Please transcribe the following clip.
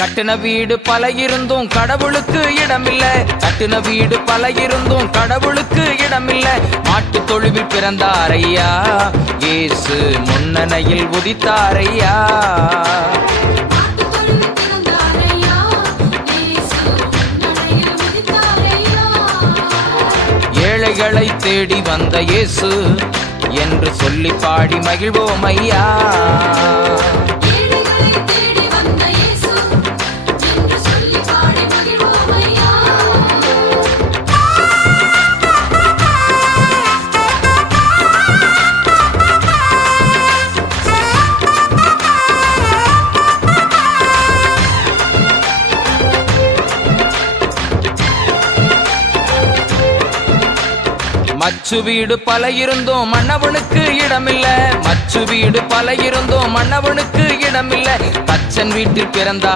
கட்டின வீடு பல இருந்தும் கடவுளுக்கு இடமில்ல. கட்டின வீடு பல இருந்தும் கடவுளுக்கு இடமில்ல. மாட்டு தொழுவில் பிறந்தாரையா, இயேசு முன்னணையில் உதித்தாரையா. ஏழைகளை தேடி வந்த இயேசு என்று சொல்லி பாடி மகிழ்வோம் ஐயா. மச்சு வீடு பல இருந்தோம் மன்னவனுக்கு இடமில்ல. மச்சு வீடு பல இருந்தோம் மன்னவனுக்கு இடமில்ல. தச்சன் வீட்டில் பிறந்தார்